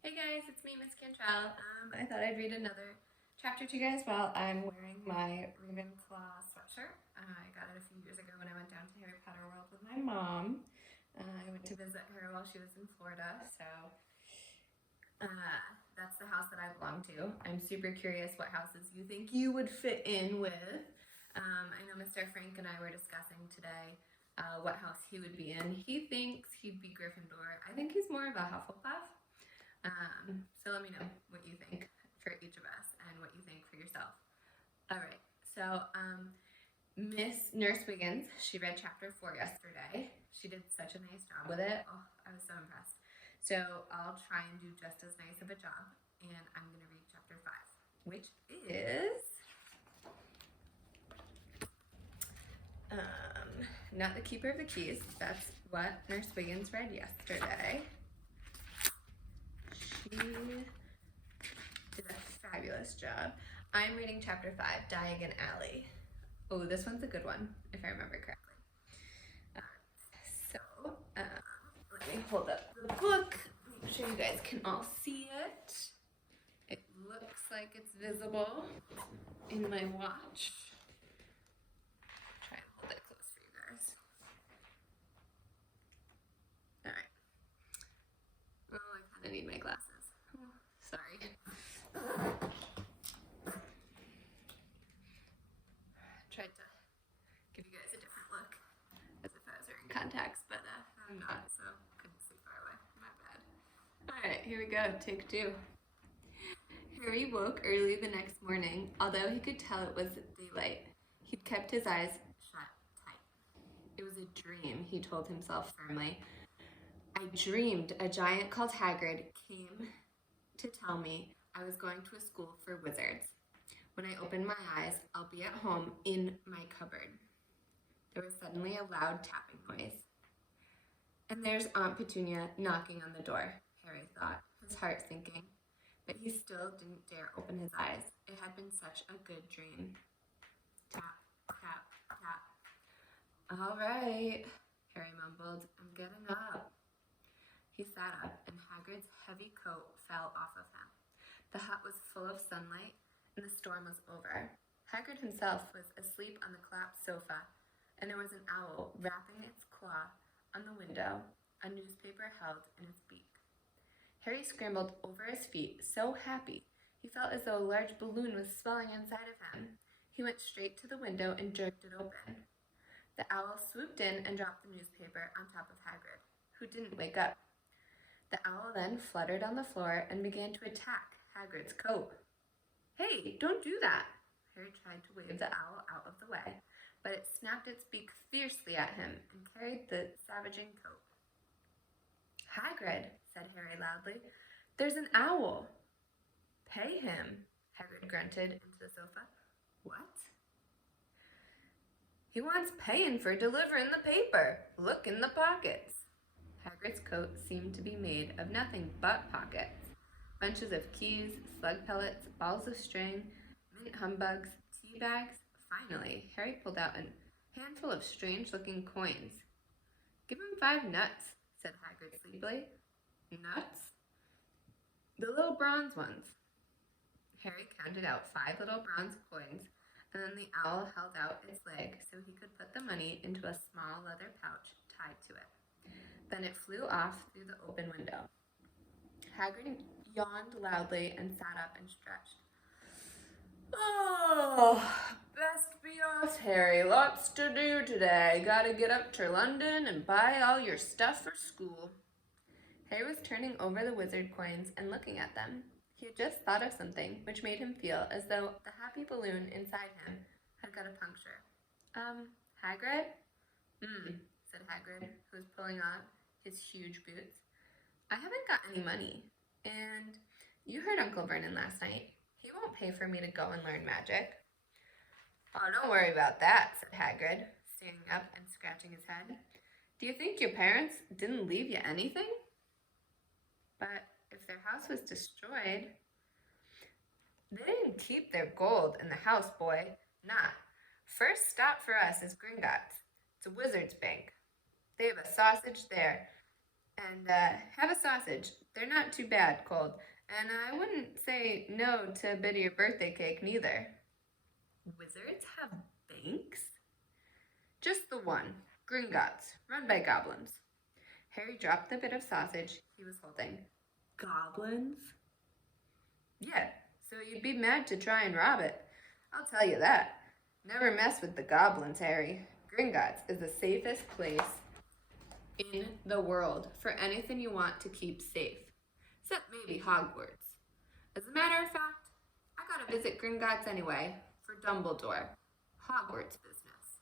Hey guys, it's me, Miss Cantrell. I thought I'd read another chapter to you guys while I'm wearing my Ravenclaw sweatshirt. I got it a few years ago when I went down to Harry Potter World with my mom. I went to visit her while she was in Florida, so that's the house that I belong to. I'm super curious what houses you think you would fit in with. I know Mr. Frank and I were discussing today what house he would be in. He thinks he'd be Gryffindor. I think he's more of a Hufflepuff. So let me know what you think for each of us and what you think for yourself. All right. So Miss Nurse Wiggins, she read chapter 4 yesterday. She did such a nice job with it. Oh, I was so impressed. So I'll try and do just as nice of a job, and I'm going to read chapter 5, which is not the Keeper of the Keys. That's what Nurse Wiggins read yesterday. She did a fabulous job. I'm reading chapter 5, Diagon Alley. Oh, this one's a good one, if I remember correctly. Let me hold up the book. Make sure you guys can all see it. It looks like it's visible in my watch. Try and hold it close for you guys. All right. Oh, I kind of need my glasses. Oh, sorry. Tried to give you guys a different look as if I was wearing contacts, but I'm not, so couldn't see far away. My bad. All right, here we go. Take 2. Harry woke early the next morning, although he could tell it was daylight. He'd kept his eyes shut tight. It was a dream, he told himself firmly. I dreamed a giant called Hagrid came to tell me I was going to a school for wizards. When I open my eyes, I'll be at home in my cupboard. There was suddenly a loud tapping noise. And there's Aunt Petunia knocking on the door, Harry thought, his heart sinking. But he still didn't dare open his eyes. It had been such a good dream. Tap, tap, tap. All right, Harry mumbled. I'm getting up. He sat up, and Hagrid's heavy coat fell off of him. The hut was full of sunlight, and the storm was over. Hagrid himself was asleep on the collapsed sofa, and there was an owl rapping its claw on the window, a newspaper held in its beak. Harry scrambled over his feet, so happy. He felt as though a large balloon was swelling inside of him. He went straight to the window and jerked it open. The owl swooped in and dropped the newspaper on top of Hagrid, who didn't wake up. The owl then fluttered on the floor and began to attack Hagrid's coat. Hey, don't do that! Harry tried to wave the owl out of the way, but it snapped its beak fiercely at him and carried the savaging coat. Hagrid, said Harry loudly, there's an owl. Pay him, Hagrid grunted into the sofa. What? He wants paying for delivering the paper. Look in the pockets. Hagrid's coat seemed to be made of nothing but pockets. Bunches of keys, slug pellets, balls of string, mint humbugs, tea bags. Finally, Harry pulled out a handful of strange-looking coins. Give him 5 nuts, said Hagrid sleepily. Nuts? The little bronze ones. Harry counted out 5 little bronze coins, and then the owl held out its leg so he could put the money into a small leather pouch tied to it. Then it flew off through the open window. Hagrid yawned loudly and sat up and stretched. Oh, best be off, Harry. Lots to do today. Gotta get up to London and buy all your stuff for school. Harry was turning over the wizard coins and looking at them. He had just thought of something which made him feel as though the happy balloon inside him had got a puncture. Hagrid? Said Hagrid, who was pulling on his huge boots. I haven't got any money. And you heard Uncle Vernon last night. He won't pay for me to go and learn magic. Oh, don't worry about that, said Hagrid, standing up and scratching his head. Do you think your parents didn't leave you anything? But if their house was destroyed, they didn't keep their gold in the house, boy. Not. First stop for us is Gringotts. It's a wizard's bank. They have a sausage there And have a sausage. They're not too bad cold. And I wouldn't say no to a bit of your birthday cake, neither. Wizards have banks? Just the one, Gringotts, run by goblins. Harry dropped the bit of sausage he was holding. Goblins? Yeah, so you'd be mad to try and rob it. I'll tell you that. Never mess with the goblins, Harry. Gringotts is the safest place in the world for anything you want to keep safe. Except maybe Hogwarts. As a matter of fact, I gotta visit Gringotts anyway, for Dumbledore. Hogwarts business.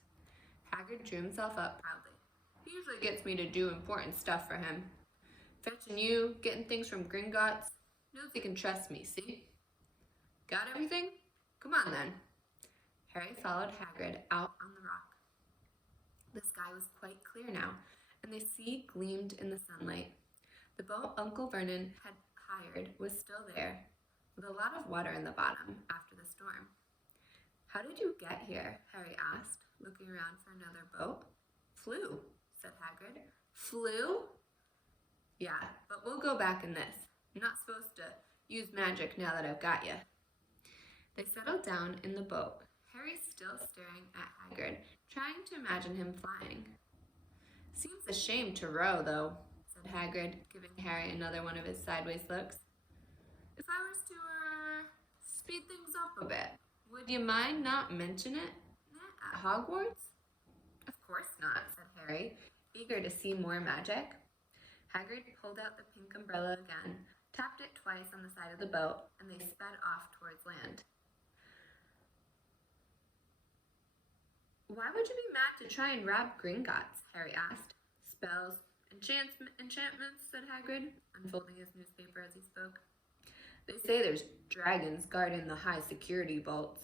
Hagrid drew himself up proudly. He usually gets me to do important stuff for him. Fetching you, getting things from Gringotts, knows he can trust me, see? Got everything? Come on then. Harry followed Hagrid out on the rock. The sky was quite clear now, and the sea gleamed in the sunlight. The boat Uncle Vernon had hired was still there, with a lot of water in the bottom after the storm. How did you get here? Harry asked, looking around for another boat. Flew, said Hagrid. Flew? Yeah, but we'll go back in this. I'm not supposed to use magic now that I've got you. They settled down in the boat, Harry still staring at Hagrid, trying to imagine him flying. Seems a shame to row, though, said Hagrid, giving Harry another one of his sideways looks. If I was to, speed things up a bit, would you mind not mentioning it at Hogwarts? Of course not, said Harry, eager to see more magic. Hagrid pulled out the pink umbrella again, tapped it twice on the side of the boat, and they sped off towards land. Why would you be mad to try and rob Gringotts? Harry asked. Spells, enchantments, said Hagrid, unfolding his newspaper as he spoke. They say there's dragons guarding the high security vaults.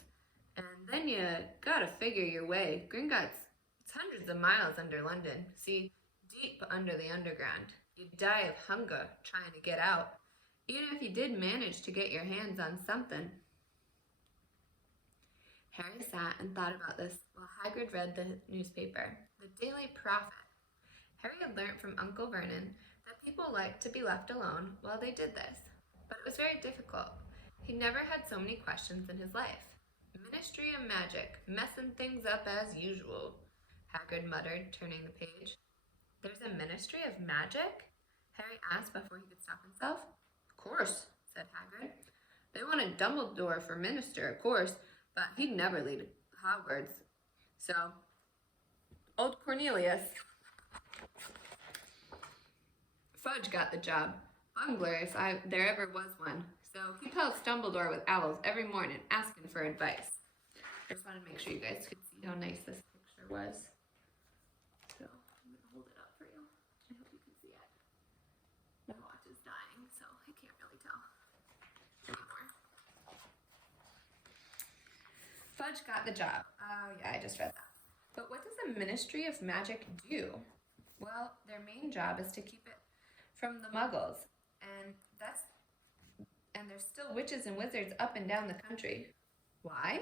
And then you gotta figure your way. Gringotts, it's hundreds of miles under London. See, deep under the underground. You'd die of hunger trying to get out, even if you did manage to get your hands on something. Harry sat and thought about this while Hagrid read the newspaper, the Daily Prophet. Harry had learnt from Uncle Vernon that people liked to be left alone while they did this, but it was very difficult. He never had so many questions in his life. Ministry of Magic, messing things up as usual, Hagrid muttered, turning the page. There's a Ministry of Magic? Harry asked before he could stop himself. Of course, said Hagrid. They wanted Dumbledore for minister, of course, but he'd never lead Hogwarts. So, old Cornelius Fudge got the job. Bungler, if there ever was one. So he pelts Dumbledore with owls every morning, asking for advice. I just wanted to make sure you guys could see how nice this picture was. So I'm going to hold it up for you. I hope you can see it. My watch is dying, so I can't really tell anymore. Fudge got the job. Oh yeah, I just read that. But what does the Ministry of Magic do? Well, their main job is to keep it from the Muggles, and there's still witches and wizards up and down the country. Why?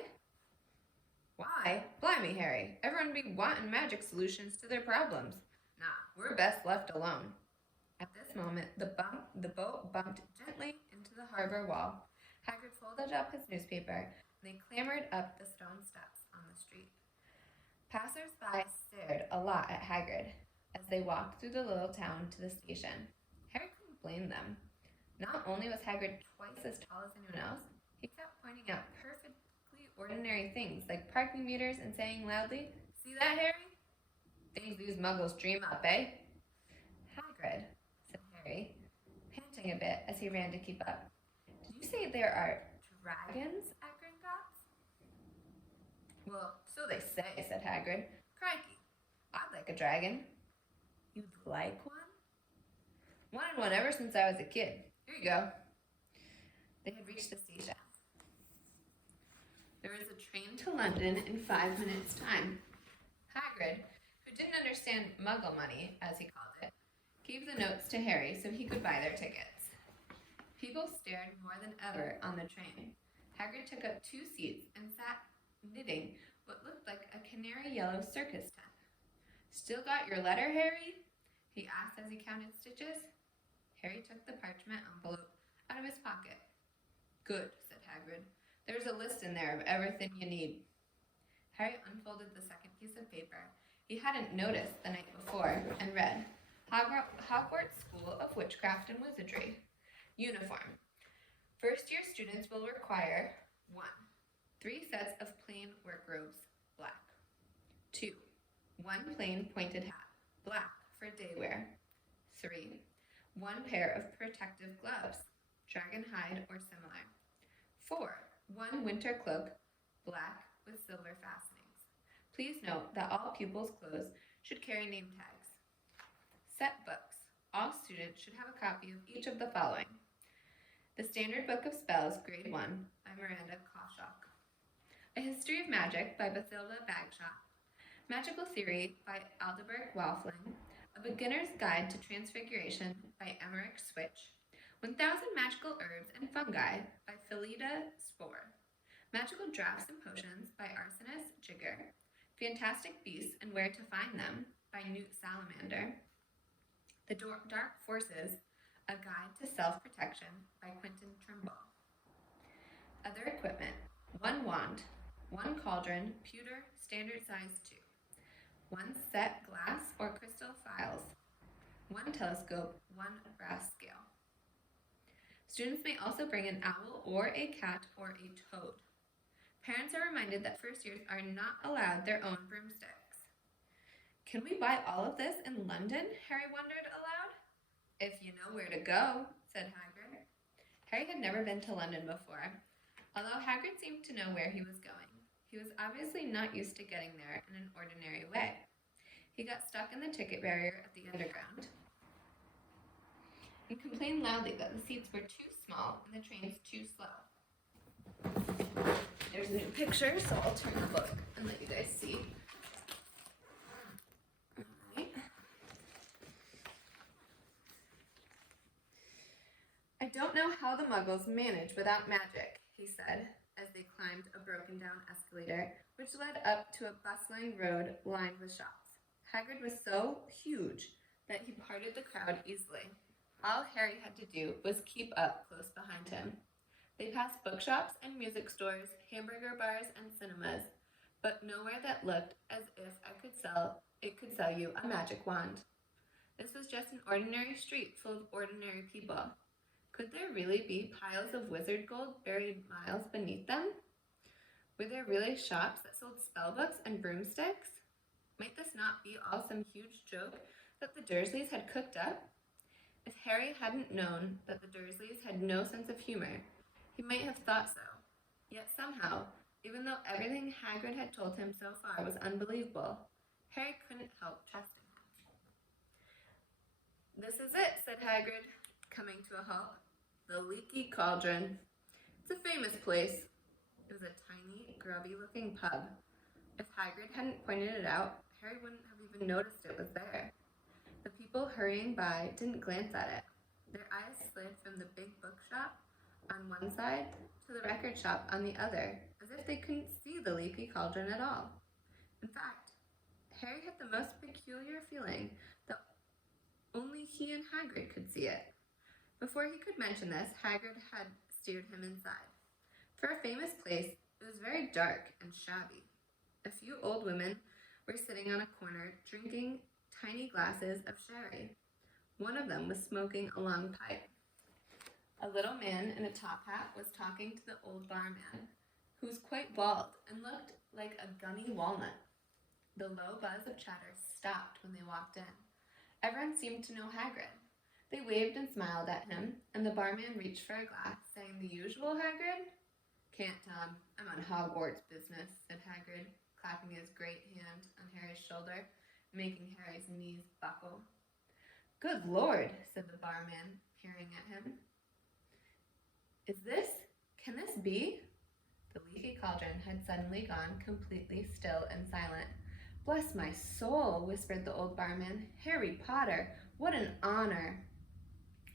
Why? Blimey, Harry. Everyone be wanting magic solutions to their problems. Nah, we're best left alone. At this moment, the boat bumped gently into the harbor wall. Hagrid folded up his newspaper, and they clambered up the stone steps on the street. Passers-by stared a lot at Hagrid as they walked through the little town to the station. Harry couldn't blame them. Not only was Hagrid twice as tall as anyone else, he kept pointing out perfectly ordinary things like parking meters and saying loudly, "See that, Harry? Things these muggles dream up, eh?" Hagrid, said Harry, panting a bit as he ran to keep up. Did you say there are dragons at Gringotts? Well, so they say, said Hagrid. Crikey, I'd like a dragon. You'd like one? Wanted one ever since I was a kid. Here you go. They had reached the station. There was a train to London in 5 minutes' time. Hagrid, who didn't understand Muggle money, as he called it, gave the notes to Harry so he could buy their tickets. People stared more than ever on the train. Hagrid took up 2 seats and sat knitting what looked like a canary yellow circus tent. Still got your letter, Harry? he asked as he counted stitches. Harry took the parchment envelope out of his pocket. Good, said Hagrid. There's a list in there of everything you need. Harry unfolded the second piece of paper he hadn't noticed the night before and read, Hogwarts School of Witchcraft and Wizardry. Uniform. First-year students will require 1. 3 sets of plain work robes, black. 2. 1 plain pointed hat, black for day wear. 3. 1 pair of protective gloves, dragon hide or similar. 4. 1 winter cloak, black with silver fastenings. Please note that all pupils' clothes should carry name tags. Set books. All students should have a copy of each of the following. The Standard Book of Spells, Grade 1, by Miranda Cawshaw. A History of Magic by Bathilda Bagshot. Magical Theory by Aldebert Walfling. A Beginner's Guide to Transfiguration by Emmerich Switch. 1000 Magical Herbs and Fungi by Philida Spore. Magical Drafts and Potions by Arsenius Jigger. Fantastic Beasts and Where to Find Them by Newt Salamander. The Dark Forces, A Guide to Self-Protection by Quentin Trimble. Other equipment. 1 wand, 1 cauldron, pewter, standard size 2. 1 set glass or crystal phials. 1 telescope, 1 brass scale. Students may also bring an owl or a cat or a toad. Parents are reminded that first years are not allowed their own broomsticks. Can we buy all of this in London? Harry wondered aloud. If you know where to go, said Hagrid. Harry had never been to London before. Although Hagrid seemed to know where he was going, he was obviously not used to getting there in an ordinary way. He got stuck in the ticket barrier at the Underground and complained loudly that the seats were too small and the trains too slow. There's a new picture, so I'll turn the book and let you guys see. Right. I don't know how the Muggles manage without magic, he said, as they climbed a broken-down escalator, which led up to a bustling road lined with shops. Hagrid was so huge that he parted the crowd easily. All Harry had to do was keep up close behind him. They passed bookshops and music stores, hamburger bars and cinemas, but nowhere that looked as if it could sell you a magic wand. This was just an ordinary street full of ordinary people. Could there really be piles of wizard gold buried miles beneath them? Were there really shops that sold spellbooks and broomsticks? Might this not be all some huge joke that the Dursleys had cooked up? If Harry hadn't known that the Dursleys had no sense of humor, he might have thought so. Yet somehow, even though everything Hagrid had told him so far was unbelievable, Harry couldn't help trusting him. This is it, said Hagrid, coming to a halt. The Leaky Cauldron. It's a famous place. It was a tiny, grubby-looking pub. If Hagrid hadn't pointed it out, Harry wouldn't have even noticed it was there. The people hurrying by didn't glance at it. Their eyes slid from the big bookshop on one side to the record shop on the other, as if they couldn't see the Leaky Cauldron at all. In fact, Harry had the most peculiar feeling that only he and Hagrid could see it. Before he could mention this, Hagrid had steered him inside. For a famous place, it was very dark and shabby. A few old women were sitting on a corner drinking tiny glasses of sherry. One of them was smoking a long pipe. A little man in a top hat was talking to the old barman, who was quite bald and looked like a gummy walnut. The low buzz of chatter stopped when they walked in. Everyone seemed to know Hagrid. They waved and smiled at him, and the barman reached for a glass, saying, "The usual, Hagrid?" "Can't, Tom. I'm on Hogwarts business," said Hagrid, clapping his great hand on Harry's shoulder, making Harry's knees buckle. "Good Lord," said the barman, peering at him. Can this be? The Leaky Cauldron had suddenly gone completely still and silent. "Bless my soul," whispered the old barman. "Harry Potter, what an honor."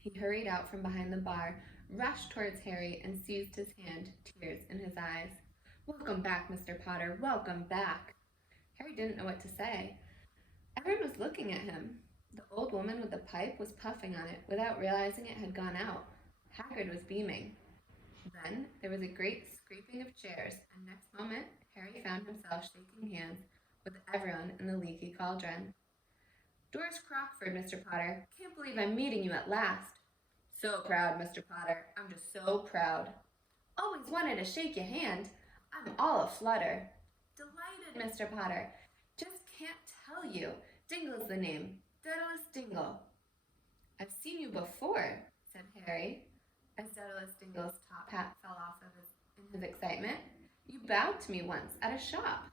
He hurried out from behind the bar, rushed towards Harry, and seized his hand, tears in his eyes. "Welcome back, Mr. Potter, welcome back." Harry didn't know what to say. Everyone was looking at him. The old woman with the pipe was puffing on it without realizing it had gone out. Hagrid was beaming. Then there was a great scraping of chairs, and next moment Harry found himself shaking hands with everyone in the leaky cauldron. Doris Crockford, Mr. Potter. Can't believe I'm meeting you at last. So proud, Mr. Potter. I'm just so proud. Always wanted to shake your hand. I'm all aflutter. Delighted, Mr. Potter. Just can't tell you. Dingle's the name. Daedalus Dingle. I've seen you before, said Harry, as Daedalus Dingle's top hat fell off in his excitement. You bowed to me once at a shop.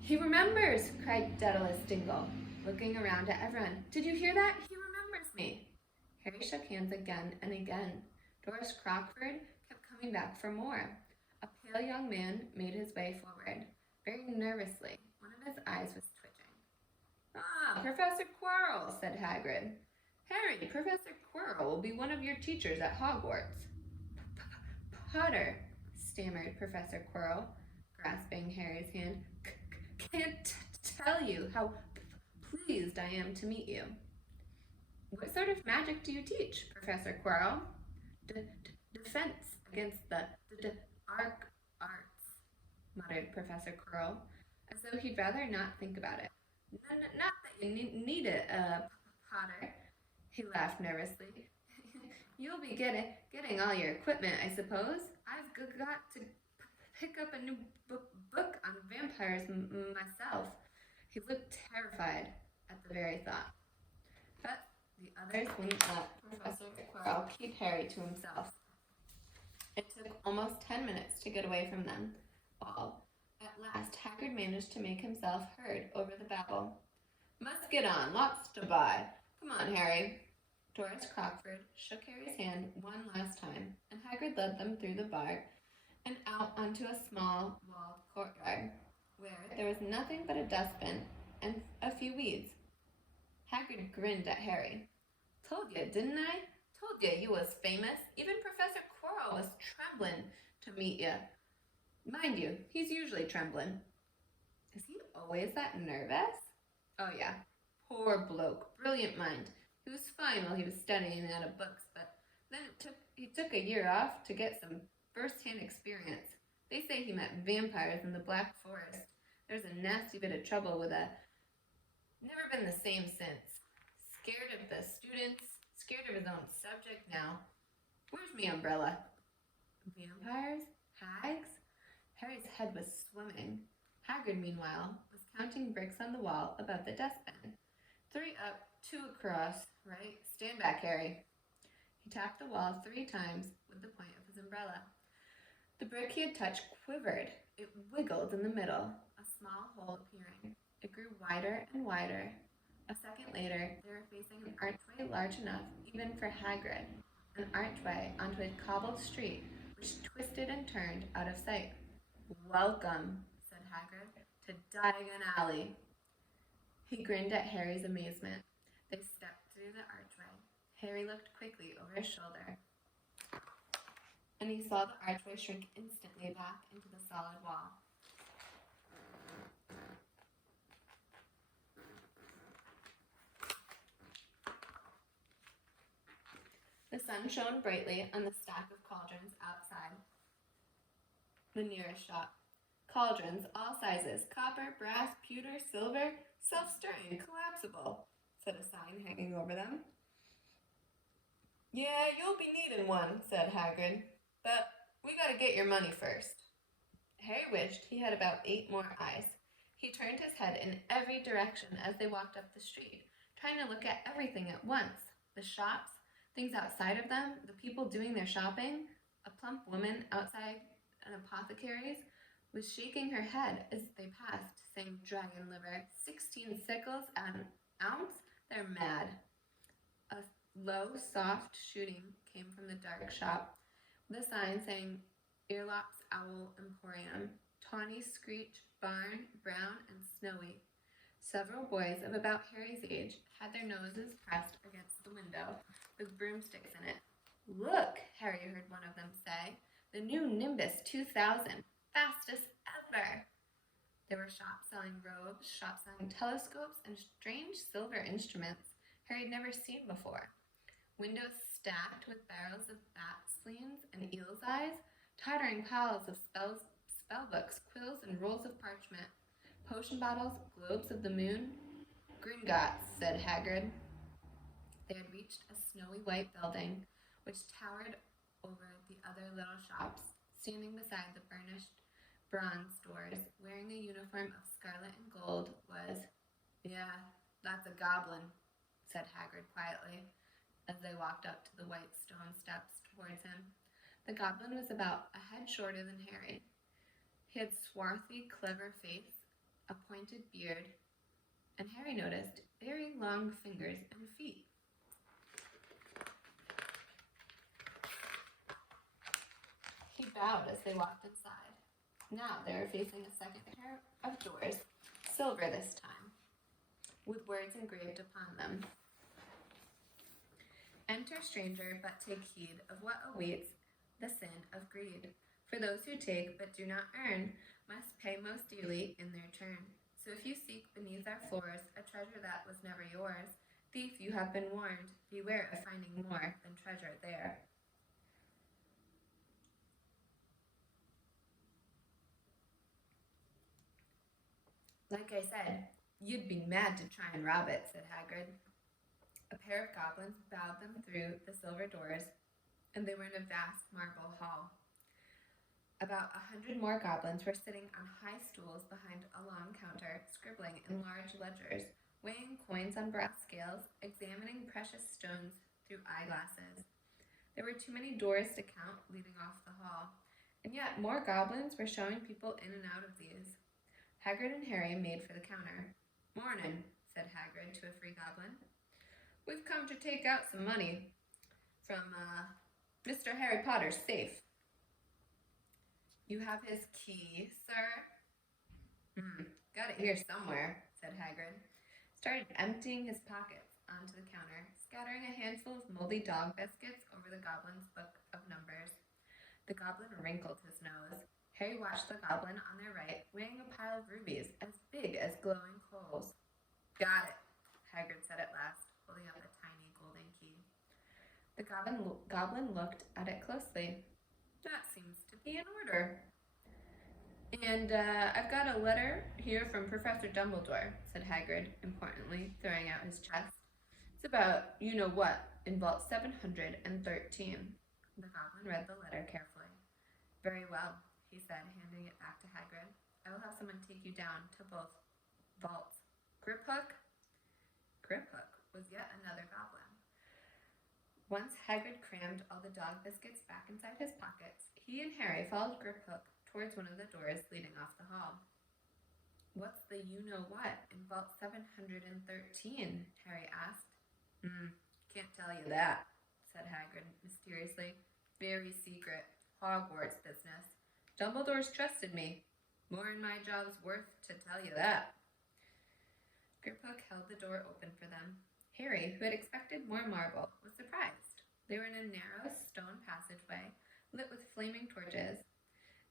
He remembers, cried Daedalus Dingle, looking around at everyone. Did you hear that? He remembers me. Harry shook hands again and again. Doris Crockford kept coming back for more. A pale young man made his way forward, very nervously. One of his eyes was twitching. Ah, Professor Quirrell, said Hagrid. Harry, Professor Quirrell will be one of your teachers at Hogwarts. Potter, stammered Professor Quirrell, grasping Harry's hand. Can't tell you how pleased I am to meet you. What sort of magic do you teach, Professor Quirrell? Defense against the arc arts, muttered Professor Quirrell, as though he'd rather not think about it. Not that you need it, Potter. He laughed nervously. You'll be getting all your equipment, I suppose. I've got to pick up a new book on vampires myself. He looked terrified at the very thought. But the others wouldn't let Professor Quirrell keep Harry to himself. It took almost 10 minutes to get away from them all. At last, Hagrid managed to make himself heard over the babble. Must get on, lots to buy. Come on, Harry. Doris Crockford shook Harry's hand one last time, and Hagrid led them through the bar and out onto a small walled courtyard, where there was nothing but a dustbin and a few weeds. Hagrid grinned at Harry. Told you, didn't I? Told you you was famous. Even Professor Quirrell was trembling to meet you. Mind you, he's usually trembling. Is he always that nervous? Oh yeah, poor bloke, brilliant mind. He was fine while he was studying out of books, but then he took a year off to get some first-hand experience. They say he met vampires in the Black Forest. There's a nasty bit of trouble with a... Never been the same since. Scared of the students, scared of his own subject now. Where's me umbrella? Vampires? Hags? Harry's head was swimming. Hagrid, meanwhile, was counting bricks on the wall above the dustbin. 3 up, 2 across, right? Stand back, Harry. He tapped the wall 3 times with the point of his umbrella. The brick he had touched quivered. It wiggled in the middle, a small hole appearing. It grew wider and wider. A second later, they were facing an archway large enough even for Hagrid, an archway onto a cobbled street which twisted and turned out of sight. Welcome, said Hagrid, to Diagon Alley. He grinned at Harry's amazement. They stepped through the archway. Harry looked quickly over his shoulder, and he saw the archway shrink instantly back into the solid wall. The sun shone brightly on the stack of cauldrons outside the nearest shop. Cauldrons, all sizes, copper, brass, pewter, silver, self-stirring, collapsible, said a sign hanging over them. Yeah, you'll be needing one, said Hagrid, but we gotta get your money first. Harry wished he had about 8 more eyes. He turned his head in every direction as they walked up the street, trying to look at everything at once. The shops, things outside of them, the people doing their shopping. A plump woman outside an apothecary's was shaking her head as they passed, saying, "Dragon liver, 16 sickles an ounce? They're mad." A low, soft shooting came from the dark shop, with a sign saying, "Earlops Owl Emporium, Tawny Screech, Barn, Brown, and Snowy." Several boys of about Harry's age had their noses pressed against the window, with broomsticks in it. "Look," Harry heard one of them say, "the new Nimbus 2000, fastest ever." There were shops selling robes, shops selling telescopes, and strange silver instruments. Harry had never seen before. Windows stacked with barrels of bat spleens and eel's eyes, tottering piles of spell books, quills, and rolls of parchment, potion bottles, globes of the moon. Gringotts, said Hagrid. They had reached a snowy white building, which towered over the other little shops. Standing beside the burnished bronze doors, wearing a uniform of scarlet and gold, was, "Yeah, that's a goblin," said Hagrid quietly, as they walked up to the white stone steps towards him. The goblin was about a head shorter than Harry. He had swarthy, clever face, a pointed beard, and Harry noticed very long fingers and feet. He bowed as they walked inside. Now they were facing a second pair of doors, silver this time, with words engraved upon them. "Enter, stranger, but take heed of what awaits the sin of greed. For those who take but do not earn must pay most dearly in their turn. So if you seek beneath our floors a treasure that was never yours, thief, you have been warned, beware of finding more than treasure there." "Like I said, you'd be mad to try and rob it," said Hagrid. A pair of goblins bowed them through the silver doors, and they were in a vast marble hall. About 100 more goblins were sitting on high stools behind a long counter, scribbling in large ledgers, weighing coins on brass scales, examining precious stones through eyeglasses. There were too many doors to count leading off the hall, and yet more goblins were showing people in and out of these. Hagrid and Harry made for the counter. "Mornin'," said Hagrid to a free goblin. "We've come to take out some money from Mr. Harry Potter's safe." "You have his key, sir?" "Got it here somewhere," said Hagrid. Started emptying his pockets onto the counter, scattering a handful of moldy dog biscuits over the goblin's book of numbers. The goblin wrinkled his nose. Harry watched the goblin on their right, weighing a pile of rubies as big as glowing coals. "Got it," Hagrid said at last, holding up a tiny golden key. The goblin looked at it closely. "That seems to be in order." "And I've got a letter here from Professor Dumbledore," said Hagrid, importantly, throwing out his chest. "It's about you-know-what in Vault 713. The goblin read the letter carefully. "Very well," he said, handing it back to Hagrid. "I will have someone take you down to both vaults. Griphook?" Griphook was yet another goblin. Once Hagrid crammed all the dog biscuits back inside his pockets, he and Harry followed Griphook towards one of the doors leading off the hall. "What's the you-know-what in Vault 713? Harry asked. "Can't tell you that," said Hagrid mysteriously. "Very secret. Hogwarts business. Dumbledore's trusted me. More'n my job's worth to tell you that." Griphook held the door open for them. Harry, who had expected more marble, was surprised. They were in a narrow stone passageway, lit with flaming torches.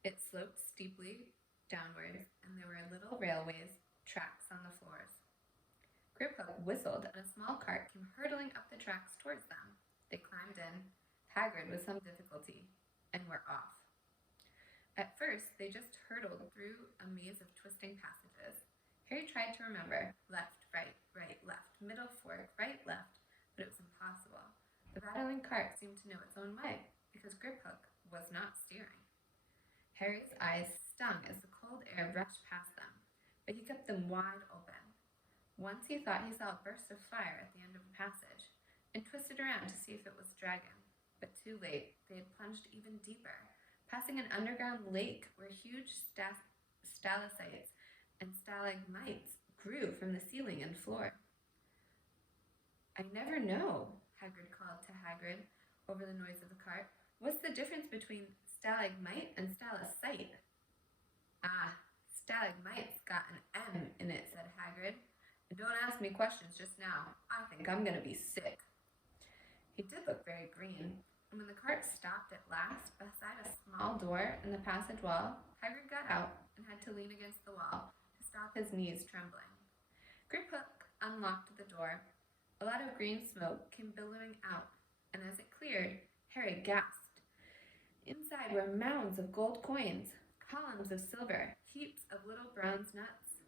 It sloped steeply downwards, and there were little railways tracks on the floors. Griphook whistled, and a small cart came hurtling up the tracks towards them. They climbed in, Hagrid with some difficulty, and were off. At first, they just hurtled through a maze of twisting passages. Harry tried to remember left, right, left, middle, fork, right, left, but it was impossible. The rattling cart seemed to know its own way, because Griphook was not steering. Harry's eyes stung as the cold air brushed past them, but he kept them wide open. Once he thought he saw a burst of fire at the end of a passage, and twisted around to see if it was a dragon, but too late, they had plunged even deeper, passing an underground lake where huge stalactites and stalagmites grew from the ceiling and floor. "I never know," Hagrid called to Hagrid over the noise of the cart. "What's the difference between stalagmite and stalactite?" "Ah, stalagmite's got an M in it," said Hagrid. "And don't ask me questions just now. I think I'm going to be sick." He did look very green, and when the cart stopped at last beside a small door in the passage wall, Hagrid got out and had to lean against the wall to stop his knees trembling. Griphook unlocked the door, A lot of green smoke came billowing out, and as it cleared, Harry gasped. Inside were mounds of gold coins, columns of silver, heaps of little bronze nuts.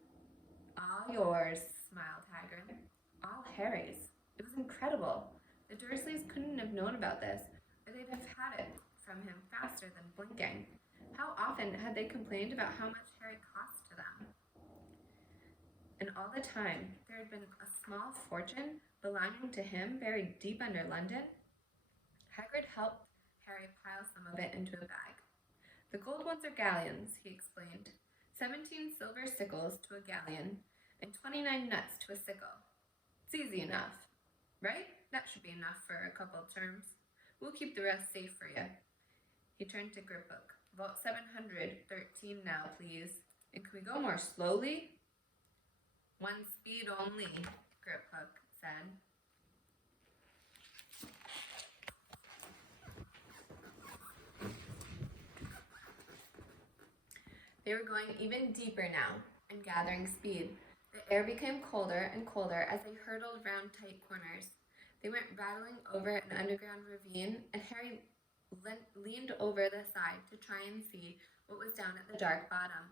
All yours, smiled Hagrid. All Harry's. It was incredible. The Dursleys couldn't have known about this, or they'd have had it from him faster than blinking. How often had they complained about how much Harry cost to them? And all the time, there had been a small fortune belonging to him buried deep under London. Hagrid helped Harry pile some of it into a bag. The gold ones are galleons, he explained. 17 silver sickles to a galleon, and 29 nuts to a sickle. It's easy enough, right? That should be enough for a couple of terms. We'll keep the rest safe for you. He turned to Griphook. Vault 713 now, please. And can we go more slowly? One speed only, Griphook said. They were going even deeper now and gathering speed. The air became colder and colder as they hurtled round tight corners. They went rattling over an underground ravine, and Harry leaned over the side to try and see what was down at the dark bottom.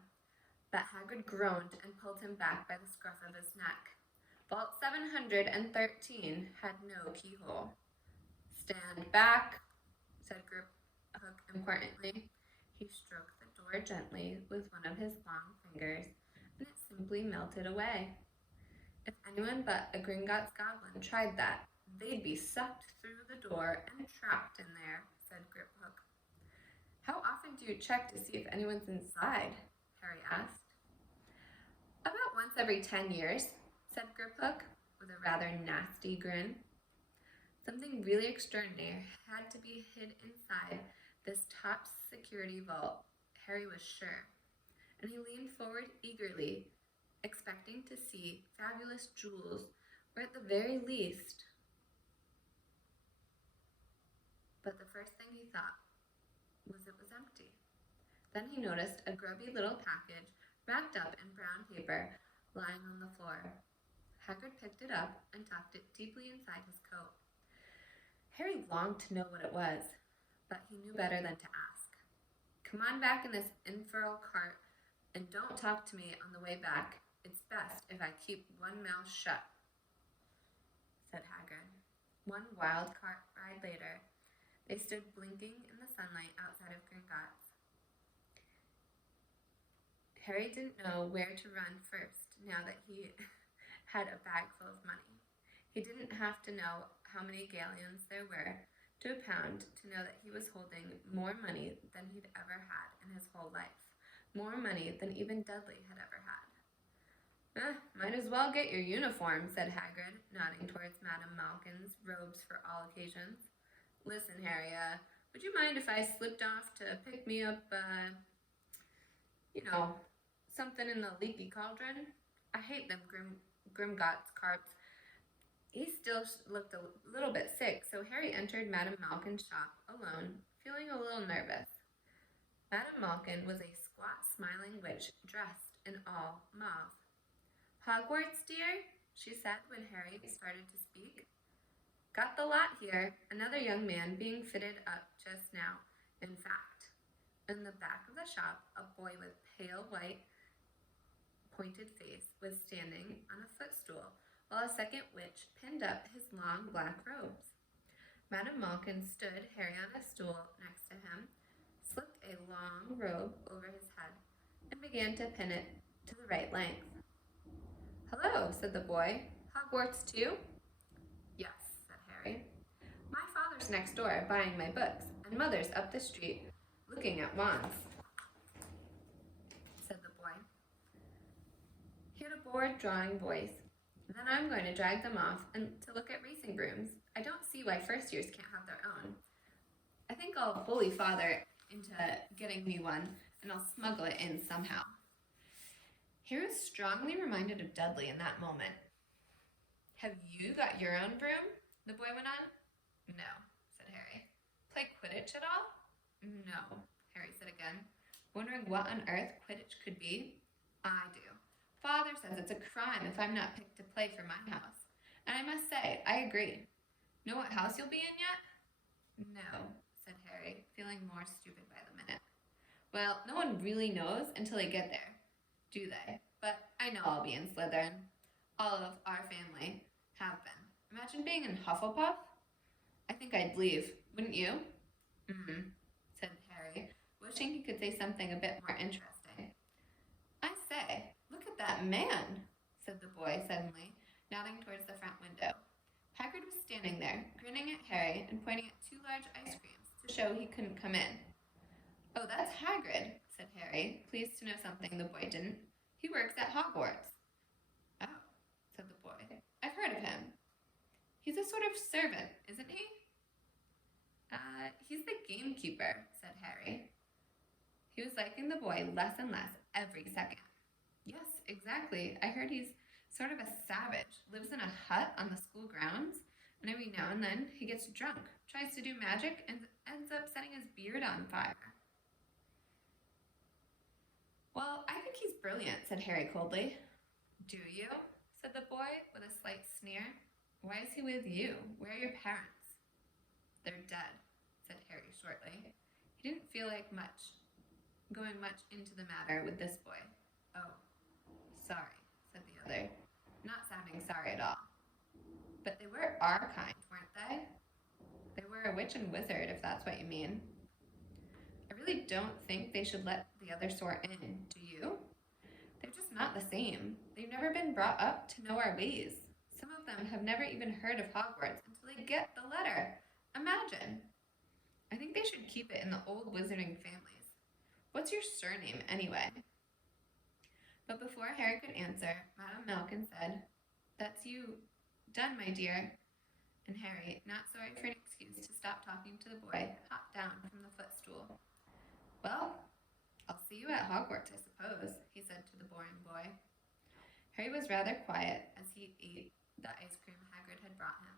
But Hagrid groaned and pulled him back by the scruff of his neck. Vault 713 had no keyhole. Stand back, said Griphook importantly. He stroked the door gently with one of his long fingers, and it simply melted away. If anyone but a Gringotts goblin tried that, they'd be sucked through the door and trapped in there, said Griphook. How often do you check to see if anyone's inside? Harry asked. About once every 10 years, said Griphook, with a rather nasty grin. Something really extraordinary had to be hid inside this top security vault, Harry was sure, and he leaned forward eagerly, expecting to see fabulous jewels, or at the very least. But the first thing he thought was it was empty. Then he noticed a grubby little package wrapped up in brown paper lying on the floor. Hagrid picked it up and tucked it deeply inside his coat. Harry longed to know what it was, but he knew better than to ask. Come on back in this infernal cart and don't talk to me on the way back. It's best if I keep one mouth shut, said Hagrid. One wild cart ride later, they stood blinking in the sunlight outside of Gringotts. Harry didn't know where to run first now that he had a bag full of money. He didn't have to know how many galleons there were to a pound to know that he was holding more money than he'd ever had in his whole life. More money than even Dudley had ever had. Might as well get your uniform, said Hagrid, nodding towards Madame Malkin's robes for all occasions. Listen, Harry, would you mind if I slipped off to pick me up, something in the leaky cauldron? I hate them Gringotts carts. He still looked a little bit sick, so Harry entered Madame Malkin's shop alone, feeling a little nervous. Madame Malkin was a squat, smiling witch dressed in all mauve. Hogwarts, dear, she said when Harry started to speak. Got the lot here, another young man being fitted up just now. In fact, in the back of the shop, a boy with pale white, pointed face was standing on a footstool, while a second witch pinned up his long black robes. Madame Malkin stood Harry on a stool next to him, slipped a long robe over his head, and began to pin it to the right length. Hello, said the boy. Hogwarts too? Yes, said Harry. My father's next door buying my books, and mother's up the street looking at wands, said the boy. He had a bored, drawing voice. Then I'm going to drag them off and to look at racing brooms. I don't see why first years can't have their own. I think I'll bully father into getting me one, and I'll smuggle it in somehow. Harry was strongly reminded of Dudley in that moment. Have you got your own broom? The boy went on. No, said Harry. Play Quidditch at all? No, Harry said again, wondering what on earth Quidditch could be. I do. Father says it's a crime if I'm not picked to play for my house, And I must say, I agree. Know what house you'll be in yet? No, said Harry, feeling more stupid by the minute. Well, no one really knows until they get there, do they? But I know I'll be in Slytherin. All of our family have been. Imagine being in Hufflepuff. I think I'd leave, wouldn't you? Said Harry, wishing he could say something a bit more interesting. I say, look at that man, said the boy suddenly, nodding towards the front window. Hagrid was standing there, grinning at Harry and pointing at 2 large ice creams to show he couldn't come in. Oh, that's Hagrid, said Harry, pleased to know something the boy didn't. He works at Hogwarts. Oh, said the boy. I've heard of him. He's a sort of servant, isn't he? He's the gamekeeper, said Harry. He was liking the boy less and less every second. Yes, exactly. I heard he's sort of a savage, lives in a hut on the school grounds, and every now and then he gets drunk, tries to do magic, and ends up setting his beard on fire. Well, I think he's brilliant, said Harry coldly. Do you? Said the boy with a slight sneer. Why is he with you? Where are your parents? They're dead, said Harry shortly. He didn't feel like going much into the matter with this boy. Oh, sorry, said the other, not sounding sorry at all. But they were our kind, weren't they? They were a witch and wizard, if that's what you mean. I really don't think they should let the other sort in, do you? They're just not the same. They've never been brought up to know our ways. Some of them have never even heard of Hogwarts until they get the letter. Imagine. I think they should keep it in the old wizarding families. What's your surname, anyway? But before Harry could answer, Madame Malkin said, That's you. Done, my dear. And Harry, not sorry for an excuse to stop talking to the boy, hopped down from the footstool. Well, I'll see you at Hogwarts, I suppose, he said to the boring boy. Harry was rather quiet as he ate the ice cream Hagrid had brought him.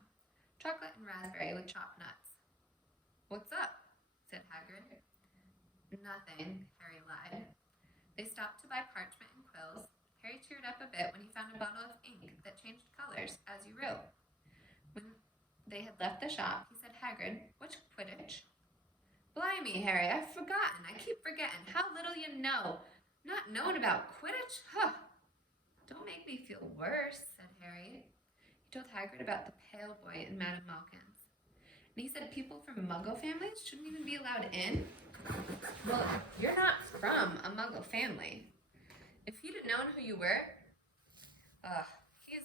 Chocolate and raspberry with chopped nuts. What's up? Said Hagrid. Nothing, Harry lied. They stopped to buy parchment and quills. Harry cheered up a bit when he found a bottle of ink that changed colors as you wrote. When they had left the shop, he said, Hagrid, what's Quidditch? Blimey, Harry, I've forgotten. I keep forgetting. How little you know. Not knowing about Quidditch? Huh. Don't make me feel worse, said Harry. He told Hagrid about the pale boy in Madame Malkin's. And he said people from Muggle families shouldn't even be allowed in. Well, you're not from a Muggle family. If he'd have known who you were, he's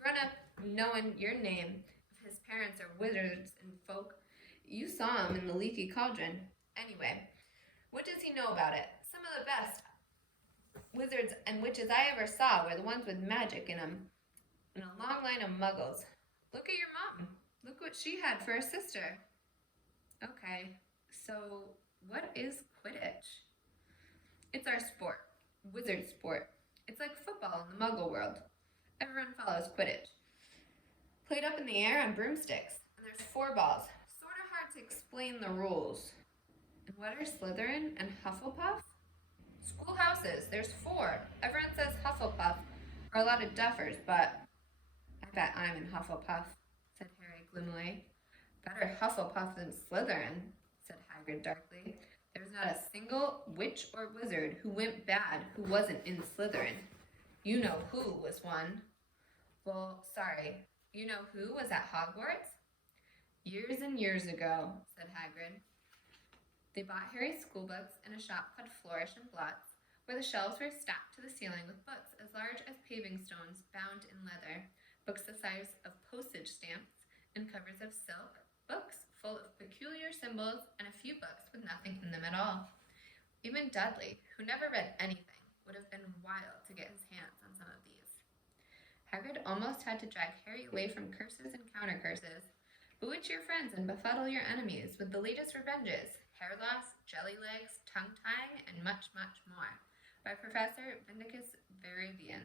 grown up knowing your name. If his parents are wizards and folk, you saw him in the Leaky Cauldron. Anyway, what does he know about it? Some of the best wizards and witches I ever saw were the ones with magic in them, and a long line of muggles. Look at your mom. Look what she had for a sister. Okay, so what is Quidditch? It's our sport, wizard sport. It's like football in the Muggle world. Everyone follows Quidditch. Played up in the air on broomsticks, and there's 4 balls. Sort of hard to explain the rules. And what are Slytherin and Hufflepuff? Schoolhouses, there's 4. Everyone says Hufflepuff are a lot of duffers, but I bet I'm in Hufflepuff, said Harry gloomily. Better Hufflepuff than Slytherin, said Hagrid darkly. There was not a single witch or wizard who went bad who wasn't in Slytherin. You know who was one. Well, sorry, you know who was at Hogwarts? Years and years ago, said Hagrid. They bought Harry's schoolbooks in a shop called Flourish and Blots, where the shelves were stacked to the ceiling with books as large as paving stones bound in leather, books the size of postage stamps, and covers of silk, books full of peculiar symbols, and a few books with nothing in them at all. Even Dudley, who never read anything, would have been wild to get his hands on some of these. Hagrid almost had to drag Harry away from curses and counter-curses. Bewitch your friends and befuddle your enemies with the latest revenges, hair loss, jelly legs, tongue-tying, and much, much more, by Professor Vindicus Viridian.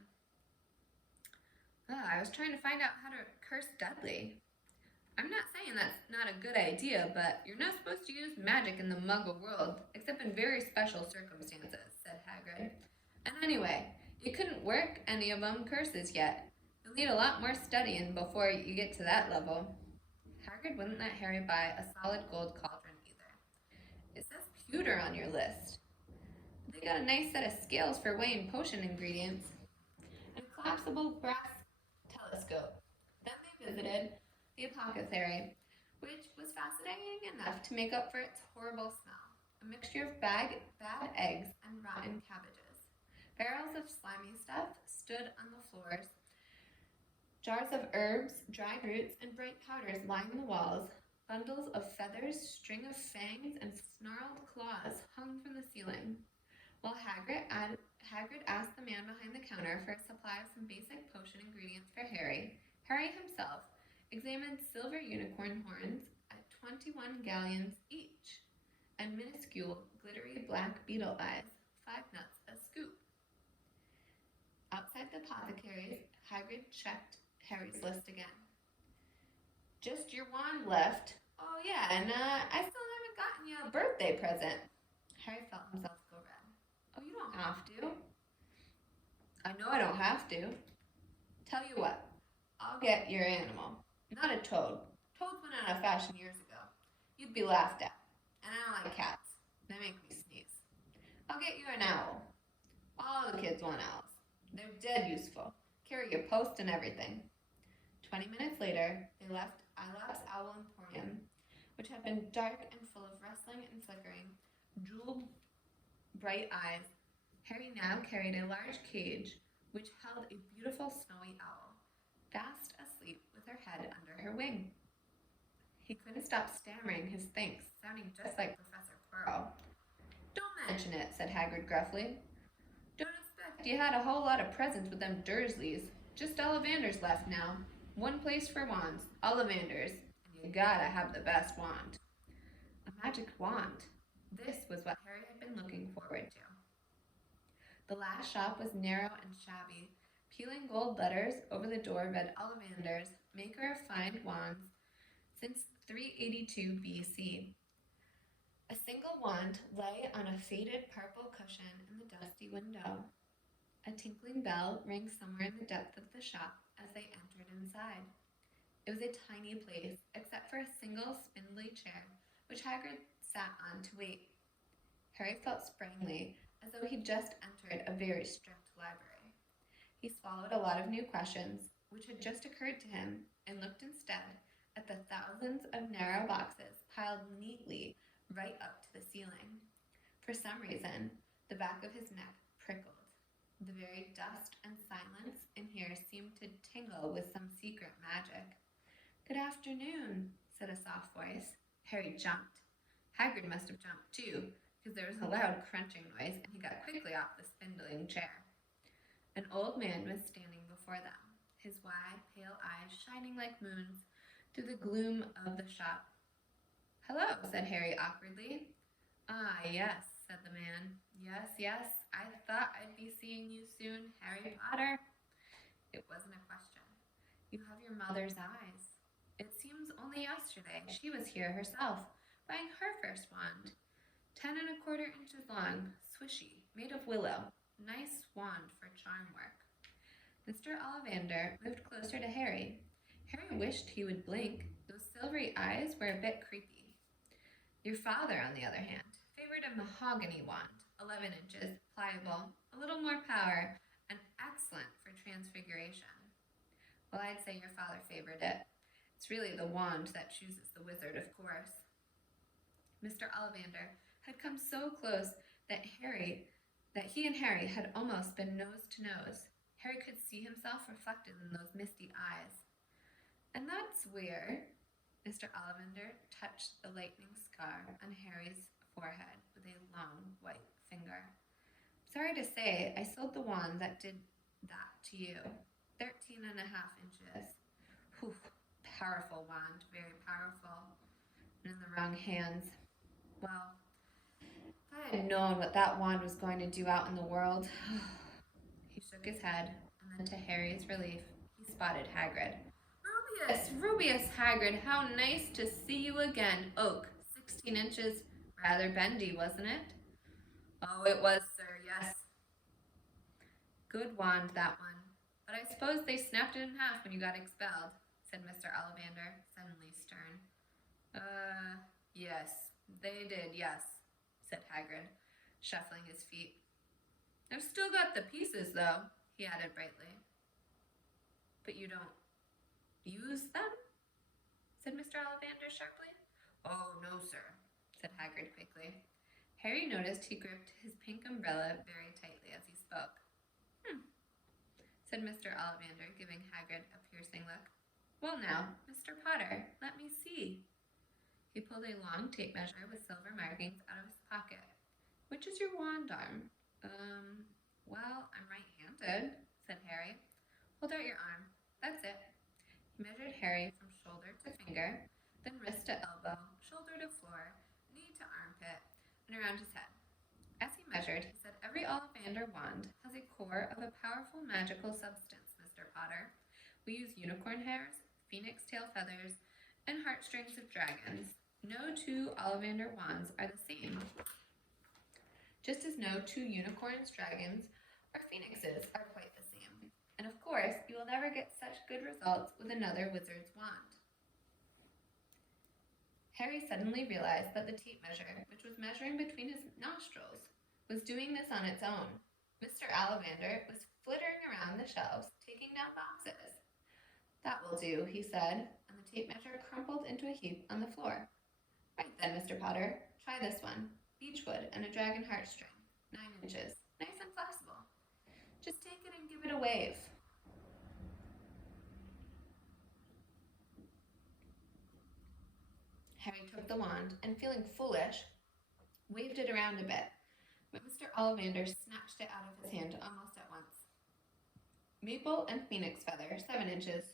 I was trying to find out how to curse Dudley. I'm not saying that's not a good idea, but you're not supposed to use magic in the Muggle world, except in very special circumstances, said Hagrid. And anyway, you couldn't work any of them curses yet. You'll need a lot more studying before you get to that level. Hagrid wouldn't let Harry buy a solid gold cauldron either. It says pewter on your list. They got a nice set of scales for weighing potion ingredients and a collapsible brass telescope. Then they visited the apothecary, which was fascinating enough to make up for its horrible smell. A mixture of bad eggs and rotten cabbages. Barrels of slimy stuff stood on the floors. Jars of herbs, dried roots, and bright powders lined the walls. Bundles of feathers, string of fangs, and snarled claws hung from the ceiling. While Hagrid asked the man behind the counter for a supply of some basic potion ingredients for Harry, Harry himself examined silver unicorn horns at 21 galleons each, and minuscule, glittery black beetle eyes, 5 nuts a scoop. Outside the apothecary's, Hagrid checked Harry's list again. Just your wand left. Oh yeah, and I still haven't gotten you a birthday present. Harry felt himself go red. Oh, you don't have to. I know I don't have to. Tell you what, I'll get your animal. Not a toad. Toads went out of fashion years ago. You'd be laughed at. And I don't like cats. They make me sneeze. I'll get you an owl. All the kids want owls. They're dead useful. Carry your post and everything. 20 minutes later, they left Ilops Owl Emporium, which had been dark and full of rustling and flickering, jeweled bright eyes. Harry now carried a large cage, which held a beautiful snowy owl, fast asleep with her head under her wing. He couldn't stop stammering his thanks, sounding just like Professor Quirrell. Don't mention it, said Hagrid gruffly. Don't expect you had a whole lot of presents with them Dursleys. Just Ollivanders left now. One place for wands, Ollivanders, and you gotta have the best wand. A magic wand. This was what Harry had been looking forward to. The last shop was narrow and shabby. Peeling gold letters over the door read Ollivanders, maker of fine wands, since 382 BC. A single wand lay on a faded purple cushion in the dusty window. A tinkling bell rang somewhere in the depth of the shop as they entered inside. It was a tiny place, except for a single spindly chair, which Hagrid sat on to wait. Harry felt springly, as though he'd just entered a very strict library. He swallowed a lot of new questions, which had just occurred to him, and looked instead at the thousands of narrow boxes piled neatly right up to the ceiling. For some reason, the back of his neck prickled. The very dust and silence in here seemed to tingle with some secret magic. Good afternoon, said a soft voice. Harry jumped. Hagrid must have jumped too, because there was a loud crunching noise, and he got quickly off the spindling chair. An old man was standing before them, his wide, pale eyes shining like moons through the gloom of the shop. Hello, said Harry awkwardly. Ah, yes, said the man. Yes, I thought I'd be seeing you soon, Harry Potter. It wasn't a question. You have your mother's eyes. It seems only yesterday she was here herself, buying her first wand. 10 1/4 inches long, swishy, made of willow. Nice wand for charm work. Mr. Ollivander moved closer to Harry. Harry wished he would blink. Those silvery eyes were a bit creepy. Your father, on the other hand, favored a mahogany wand, 11 inches, pliable, a little more power, and excellent for transfiguration. Well, I'd say your father favored it. It's really the wand that chooses the wizard, of course. Mr. Ollivander had come so close that he and Harry had almost been nose to nose. Harry could see himself reflected in those misty eyes. And that's where Mr. Ollivander touched the lightning scar on Harry's forehead with a long white finger. Sorry to say, I sold the wand that did that to you. 13 1/2 inches. Whew, powerful wand, very powerful. And in the wrong hands. Well, if I had known what that wand was going to do out in the world. He shook his head, and then to Harry's relief, he spotted Hagrid. Rubeus Hagrid, how nice to see you again. Oak, 16 inches, rather bendy, wasn't it? Oh, it was, sir, yes. Good wand, that one. But I suppose they snapped it in half when you got expelled, said Mr. Ollivander, suddenly stern. Yes, they did, yes, said Hagrid, shuffling his feet. I've still got the pieces, though, he added brightly. But you don't use them? Said Mr. Ollivander sharply. Oh, no, sir, said Hagrid quickly. Harry noticed he gripped his pink umbrella very tightly as he spoke. Said Mr. Ollivander, giving Hagrid a piercing look. Well now, Mr. Potter, let me see. He pulled a long tape measure with silver markings out of his pocket. Which is your wand arm? Well, I'm right-handed, said Harry. Hold out your arm. That's it. He measured Harry from shoulder to finger, then wrist to elbow, shoulder to floor, knee to armpit, and around his head. As he measured, he said, every Ollivander wand has a core of a powerful magical substance, Mr. Potter. We use unicorn hairs, phoenix tail feathers, and heartstrings of dragons. No two Ollivander wands are the same. Just as no two unicorns, dragons, or phoenixes are quite the same. And of course, you will never get such good results with another wizard's wand. Harry suddenly realized that the tape measure, which was measuring between his nostrils, was doing this on its own. Mr. Ollivander was flittering around the shelves, taking down boxes. That will do, he said, and the tape measure crumpled into a heap on the floor. Right then, Mr. Potter, try this one. Beechwood and a dragon heartstring, 9 inches, nice and flexible. Just take it and give it a wave. Harry took the wand and, feeling foolish, waved it around a bit, but Mr. Ollivander snatched it out of his hand almost at once. Maple and phoenix feather, 7 inches.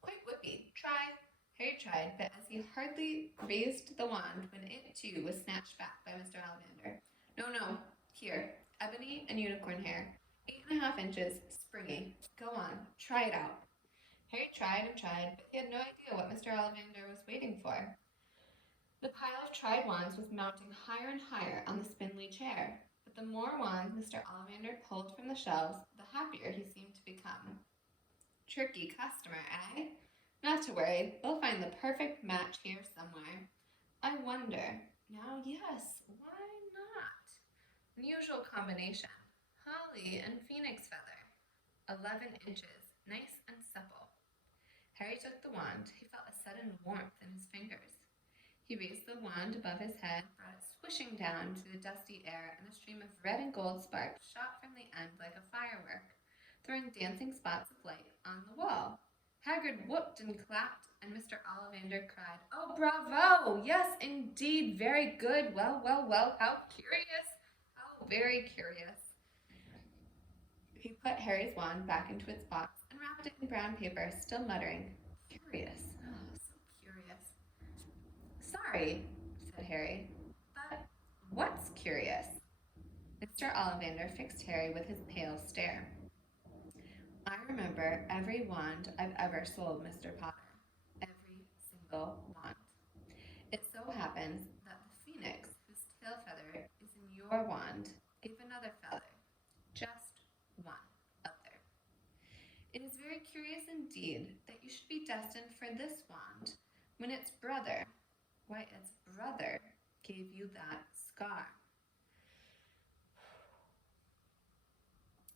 Quite whippy. Try. Harry tried, but as he hardly raised the wand when it, too, was snatched back by Mr. Ollivander. No. Here. Ebony and unicorn hair. 8.5 inches. Springy. Go on. Try it out. Harry tried and tried, but he had no idea what Mr. Ollivander was waiting for. The pile of tried wands was mounting higher and higher on the spindly chair, but the more wands Mr. Ollivander pulled from the shelves, the happier he seemed to become. Tricky customer, eh? Not to worry, we'll find the perfect match here somewhere. I wonder. Now, yes, why not? Unusual combination. Holly and phoenix feather. 11 inches, nice and supple. Harry took the wand. He felt a sudden warmth in his fingers. He raised the wand above his head, brought it swishing down to the dusty air, and a stream of red and gold sparks shot from the end like a firework, throwing dancing spots of light on the wall. Hagrid whooped and clapped, and Mr. Ollivander cried, "Oh, bravo! Yes, indeed, very good. Well, how curious! How very curious!" He put Harry's wand back into its box and wrapped it in brown paper, still muttering, "Curious. Oh, so curious." "Sorry," said Harry, "but what's curious?" Mr. Ollivander fixed Harry with his pale stare. "I remember every wand I've ever sold, Mr. Potter. Every single wand. It so happens that the phoenix, whose tail feather is in your wand, gave another feather. Just one other. It is very curious indeed that you should be destined for this wand, when its brother gave you that scar."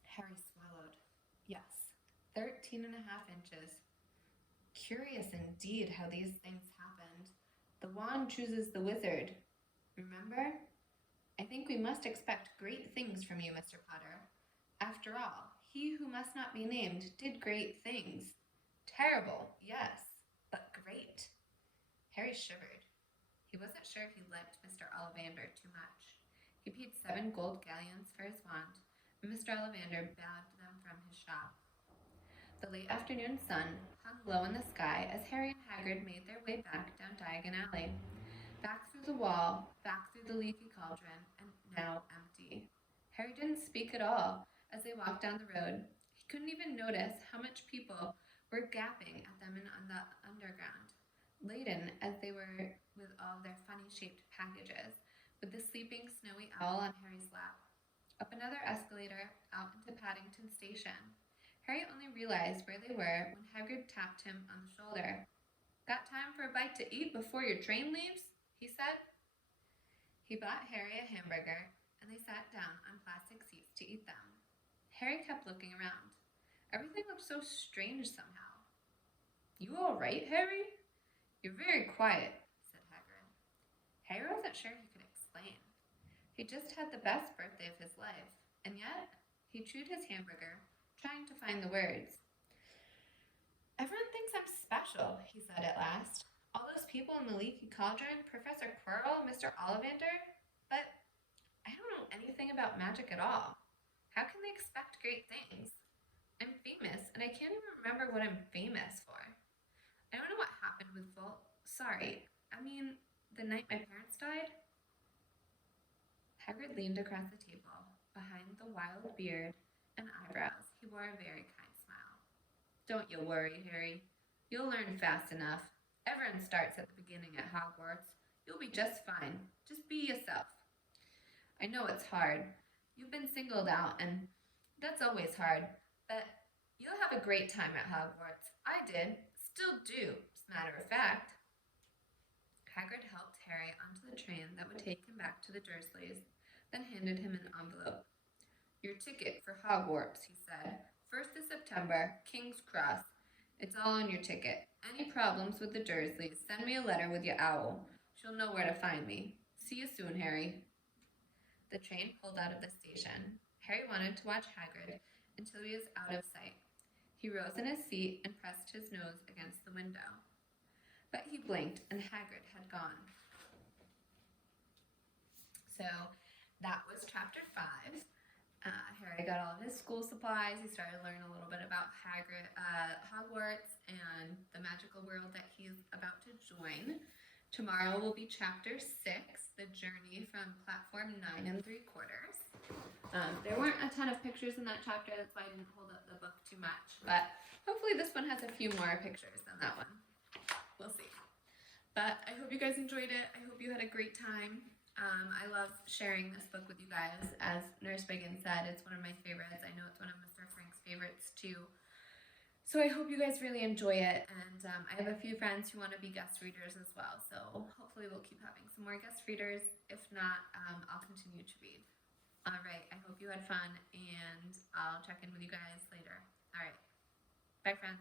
Harry swallowed. Yes, 13.5 inches. Curious indeed how these things happened. The wand chooses the wizard. Remember? I think we must expect great things from you, Mr. Potter. After all, he who must not be named did great things. Terrible, yes, but great. Harry shivered. He wasn't sure he liked Mr. Ollivander too much. He paid 7 gold galleons for his wand, and Mr. Ollivander bowed them from his shop. The late afternoon sun hung low in the sky as Harry and Hagrid made their way back down Diagon Alley, back through the wall, back through the leafy cauldron, and now empty. Harry didn't speak at all as they walked down the road. He couldn't even notice how much people were gaping at them on the underground, laden as they were with all their funny-shaped packages, with the sleeping snowy owl on Harry's lap. Up another escalator, out into Paddington Station. Harry only realized where they were when Hagrid tapped him on the shoulder. "Got time for a bite to eat before your train leaves?" he said. He bought Harry a hamburger, and they sat down on plastic seats to eat them. Harry kept looking around. Everything looked so strange somehow. "You all right, Harry? You're very quiet," said Hagrid. Harry wasn't sure he could explain. He just had the best birthday of his life, and yet he chewed his hamburger, trying to find the words. "Everyone thinks I'm special," he said at last. "All those people in the leaky cauldron, Professor Quirrell, Mr. Ollivander, but I don't know anything about magic at all. How can they expect great things? I'm famous, and I can't even remember what I'm famous for. I don't know what happened with the night my parents died." Hagrid leaned across the table. Behind the wild beard and eyebrows, he wore a very kind smile. "Don't you worry, Harry. You'll learn fast enough. Everyone starts at the beginning at Hogwarts. You'll be just fine. Just be yourself. I know it's hard. You've been singled out, and that's always hard. But you'll have a great time at Hogwarts. I did. Still do, as a matter of fact." Hagrid helped Harry onto the train that would take him back to the Dursleys, then handed him an envelope. "Your ticket for Hogwarts," he said. "1st of September, King's Cross. It's all on your ticket. Any problems with the Dursleys, send me a letter with your owl. She'll know where to find me. See you soon, Harry." The train pulled out of the station. Harry wanted to watch Hagrid until he was out of sight. He rose in his seat and pressed his nose against the window. But he blinked, and Hagrid had gone. So that was chapter 5. Harry got all of his school supplies. He started to learn a little bit about Hogwarts and the magical world that he's about to join. Tomorrow will be chapter 6, the journey from platform 9 3/4. There weren't a ton of pictures in that chapter, that's why I didn't hold up the book too much. But hopefully this one has a few more pictures than that one. We'll see. But I hope you guys enjoyed it. I hope you had a great time. I love sharing this book with you guys. As Nurse Biggin said, it's one of my favorites. I know it's one of Mr. Frank's favorites too. So I hope you guys really enjoy it. And I have a few friends who want to be guest readers as well. So hopefully we'll keep having some more guest readers. If not, I'll continue to read. All right. I hope you had fun, and I'll check in with you guys later. All right. Bye, friends.